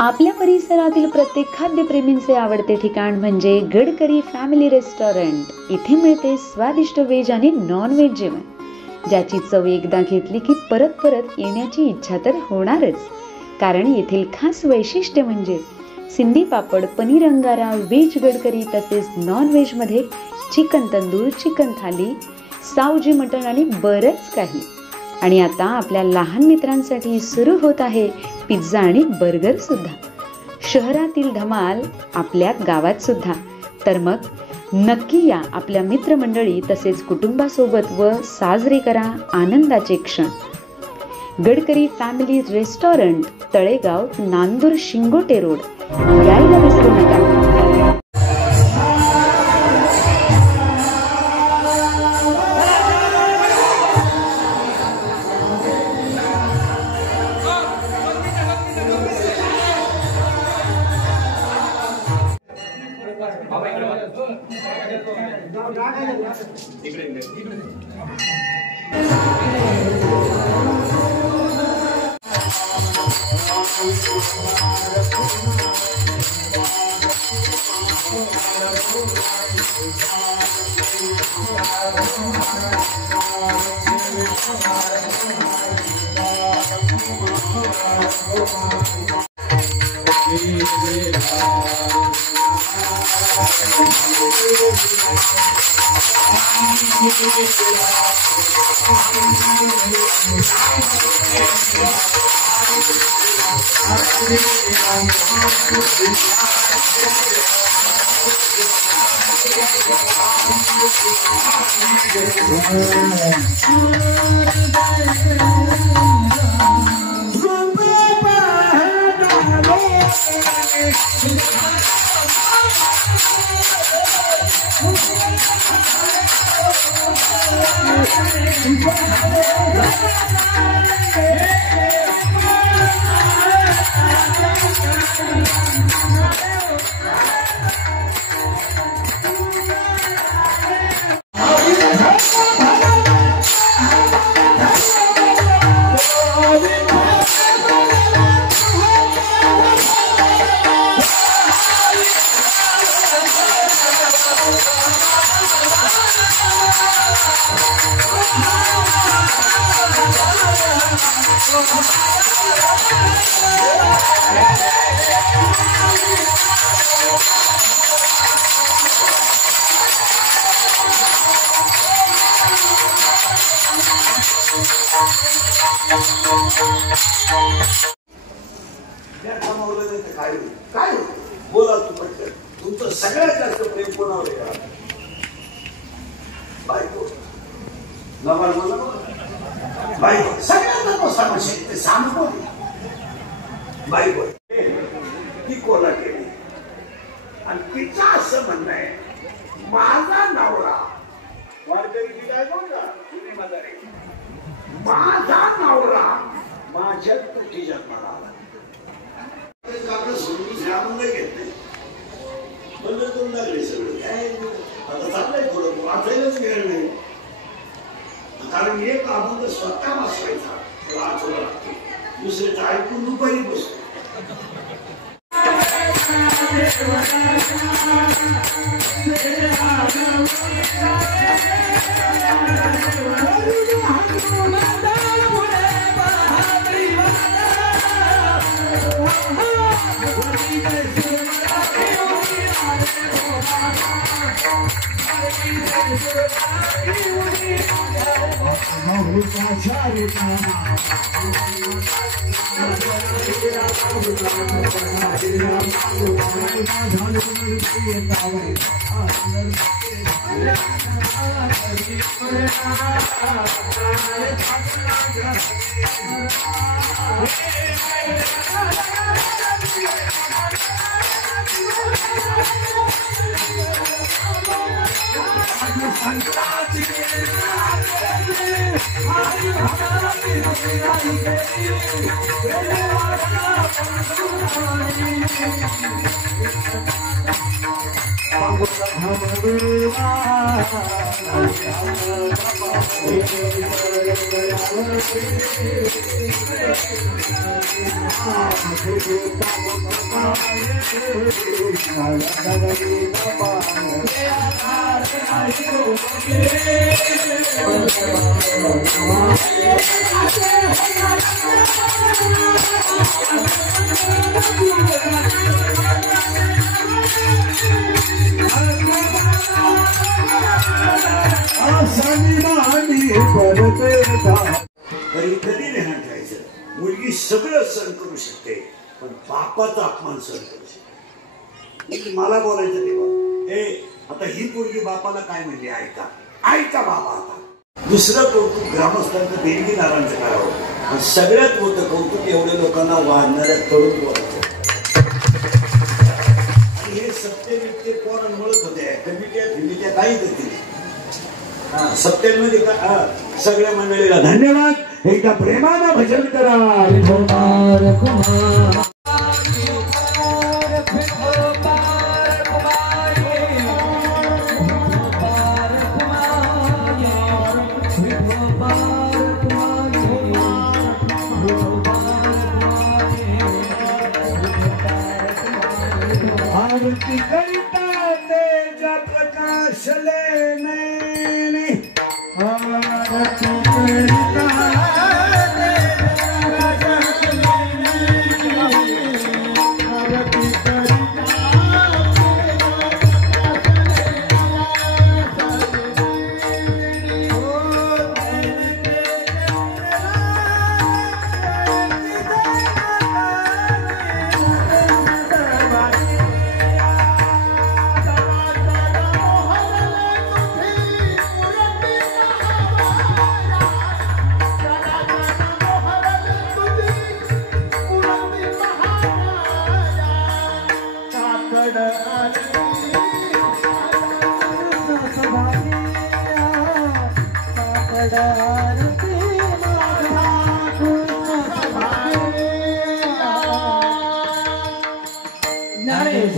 आपल्या परिसरातील प्रत्येक खाद्यप्रेमींचे आवडते ठिकाण म्हणजे गडकरी फॅमिली रेस्टॉरंट। इथे मिळते स्वादिष्ट व्हेज आणि नॉन व्हेज जेवण, ज्याची चव एकदा घेतली की परत परत येण्याची इच्छा तर होणारच। कारण येथील खास वैशिष्ट्य म्हणजे सिंधी पापड, पनीर अंगारा, व्हेज गडकरी तसेच नॉन व्हेज मध्ये चिकन तंदूर, चिकन थाली, सावजी मटण आणि बरंच काही। आणि आता आपल्या लहान मित्रांसाठी सुरू होत आहे पिझ्झा आणि बर्गर सुद्धा। शहरातील धमाल आपल्या गावात सुद्धा। तर मग नक्की या आपल्या मित्रमंडळी तसेच कुटुंबासोबत व साजरे करा आनंदाचे क्षण। Gadkari family restaurant, Talegaon, Nandur, Shingote road, यायला विसरू नका। तुमचं सगळ्यात जास्त प्रेम कोणावर आहे? बायको। बायको सगळ्यात मोठा मशीन ते सांगतो बायको ती कोला केली आणि तिचं असं म्हणणं आहे, माझा नवरा माझा नवरा माझ्या तुझी जन्माला आला। आपलं सोडून श्रावण घेत नाही, बंद करून लागले सगळं। काय आता चाललंय थोडं वाचायलाच वेळ नाही, कारण एक अभंग स्वतः वाचवायचा वाचवा लागतो, दुसऱ्याचं ऐकून दुपारी बसतो। कधी कधी ध्यान ठेवायचं, मुलगी सगळं सहन करू शकते पण बापाचा अपमान सहन करू शकते. मला बोलायचं तेव्हा आता ही पोरगी बापाला काय म्हणली ऐका ऐका बाबा. आता दुसरं कौतुक ग्रामस्थांचं देणगीदारांचं करावं आणि सगळ्यात मोठं कौतुक एवढ्या लोकांना वाढणाऱ्या तरुण बोलायचं. आणि हे सत्तेवित्ते कोण मिळत होते कमिट्या काही होती सत्तेमध्ये का सगळ्या मंडळीला धन्यवाद. एकदा प्रेमानं भजन करा. आरती करिता तेज प्रकाशले नैने आरती करिता Nice.